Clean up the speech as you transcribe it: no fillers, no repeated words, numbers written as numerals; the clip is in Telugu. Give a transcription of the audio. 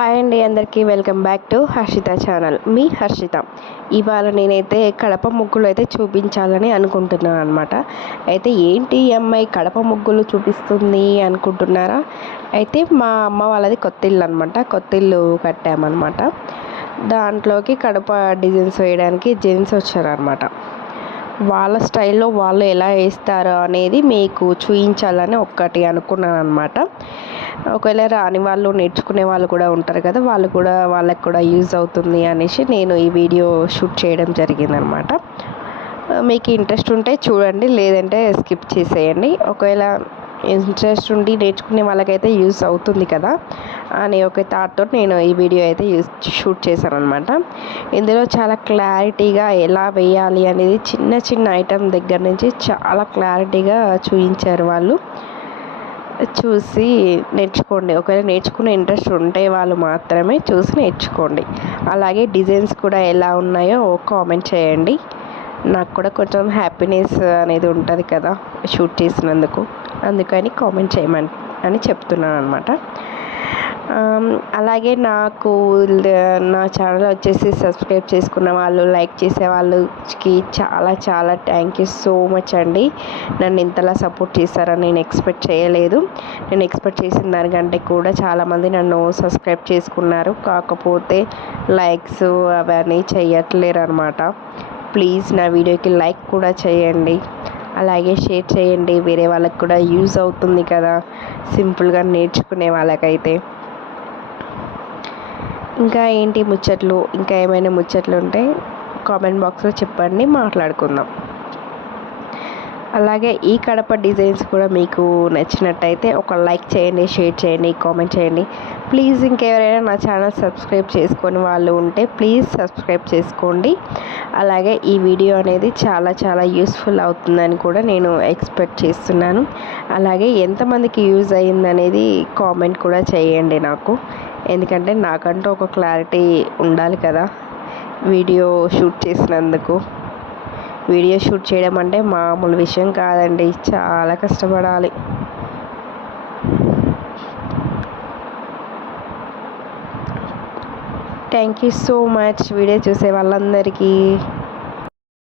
హాయ్ అండి, అందరికీ welcome back to Harshitha channel. మీ హర్షిత. ఇవాళ నేనైతే కడప ముగ్గులు అయితే చూపించాలని అనుకుంటున్నాను అనమాట. అయితే ఏంటి ఈ అమ్మాయి కడప ముగ్గులు చూపిస్తుంది అనుకుంటున్నారా? అయితే మా అమ్మ వాళ్ళది కొత్త ఇల్లు అనమాట. కొత్త ఇల్లు కట్టామన్నమాట. దాంట్లోకి కడప డిజైన్స్ వేయడానికి జెంట్స్ వచ్చారనమాట. వాళ్ళ స్టైల్లో వాళ్ళు ఎలా వేస్తారో అనేది మీకు చూపించాలని ఒక్కటి అనుకున్నాను అనమాట. ఒకవేళ రాని వాళ్ళు, నేర్చుకునే వాళ్ళు కూడా ఉంటారు కదా, వాళ్ళకి కూడా యూజ్ అవుతుంది అనేసి నేను ఈ వీడియో షూట్ చేయడం జరిగిందనమాట. మీకు ఇంట్రెస్ట్ ఉంటే చూడండి, లేదంటే స్కిప్ చేసేయండి. ఒకవేళ ఇంట్రెస్ట్ ఉండి నేర్చుకునే వాళ్ళకైతే యూజ్ అవుతుంది కదా అనే ఒక థాట్తో నేను ఈ వీడియో అయితే షూట్ చేశాను అనమాట. ఇందులో చాలా క్లారిటీగా ఎలా వేయాలి అనేది చిన్న చిన్న ఐటెం దగ్గర నుంచి చాలా క్లారిటీగా చూపించారు వాళ్ళు. చూసి నేర్చుకోండి. ఒకవేళ నేర్చుకునే ఇంట్రెస్ట్ ఉంటే వాళ్ళు మాత్రమే చూసి నేర్చుకోండి. అలాగే డిజైన్స్ కూడా ఎలా ఉన్నాయో కామెంట్ చేయండి. నాకు కూడా కొంచెం హ్యాపీనెస్ అనేది ఉంటుంది కదా షూట్ చేసినందుకు, అందుకని కామెంట్ చేయమని అని చెప్తున్నాను అనమాట. అలాగే నా ఛానల్ వచ్చేసి సబ్స్క్రైబ్ చేసుకున్న వాళ్ళు, లైక్ చేసే వాళ్ళకి చాలా చాలా థ్యాంక్ యూ సో మచ్ అండి. నన్ను ఇంతలా సపోర్ట్ చేస్తారని నేను ఎక్స్పెక్ట్ చేయలేదు. నేను ఎక్స్పెక్ట్ చేసిన దానికంటే కూడా చాలామంది నన్ను సబ్స్క్రైబ్ చేసుకున్నారు, కాకపోతే లైక్స్ అవన్నీ చేయట్లేరు అనమాట. ప్లీజ్ నా వీడియోకి లైక్ కూడా చేయండి, అలాగే షేర్ చేయండి. వేరే వాళ్ళకి కూడా యూజ్ అవుతుంది కదా సింపుల్గా నేర్చుకునే వాళ్ళకైతే. ఇంకా ఏంటి ముచ్చట్లు, ఇంకా ఏమైనా ముచ్చట్లు ఉంటే కామెంట్ బాక్స్లో చెప్పండి, మాట్లాడుకుందాం. అలాగే ఈ కడప డిజైన్స్ కూడా మీకు నచ్చినట్టయితే ఒక లైక్ చేయండి, షేర్ చేయండి, కామెంట్ చేయండి. ప్లీజ్ ఇంకెవరైనా నా ఛానల్ సబ్స్క్రైబ్ చేసుకొని వాళ్ళు ఉంటే ప్లీజ్ సబ్స్క్రైబ్ చేసుకోండి. అలాగే ఈ వీడియో అనేది చాలా చాలా యూస్ఫుల్ అవుతుందని కూడా నేను ఎక్స్పెక్ట్ చేస్తున్నాను. అలాగే ఎంతమందికి యూజ్ అయ్యిందనేది కామెంట్ కూడా చేయండి నాకు, ఎందుకంటే నాకంటూ ఒక క్లారిటీ ఉండాలి కదా వీడియో షూట్ చేసినందుకు. వీడియో షూట్ చేయడం అంటే మామూలు విషయం కాదండి, చాలా కష్టపడాలి. Thank you so much video చూసే వాళ్ళందరికీ.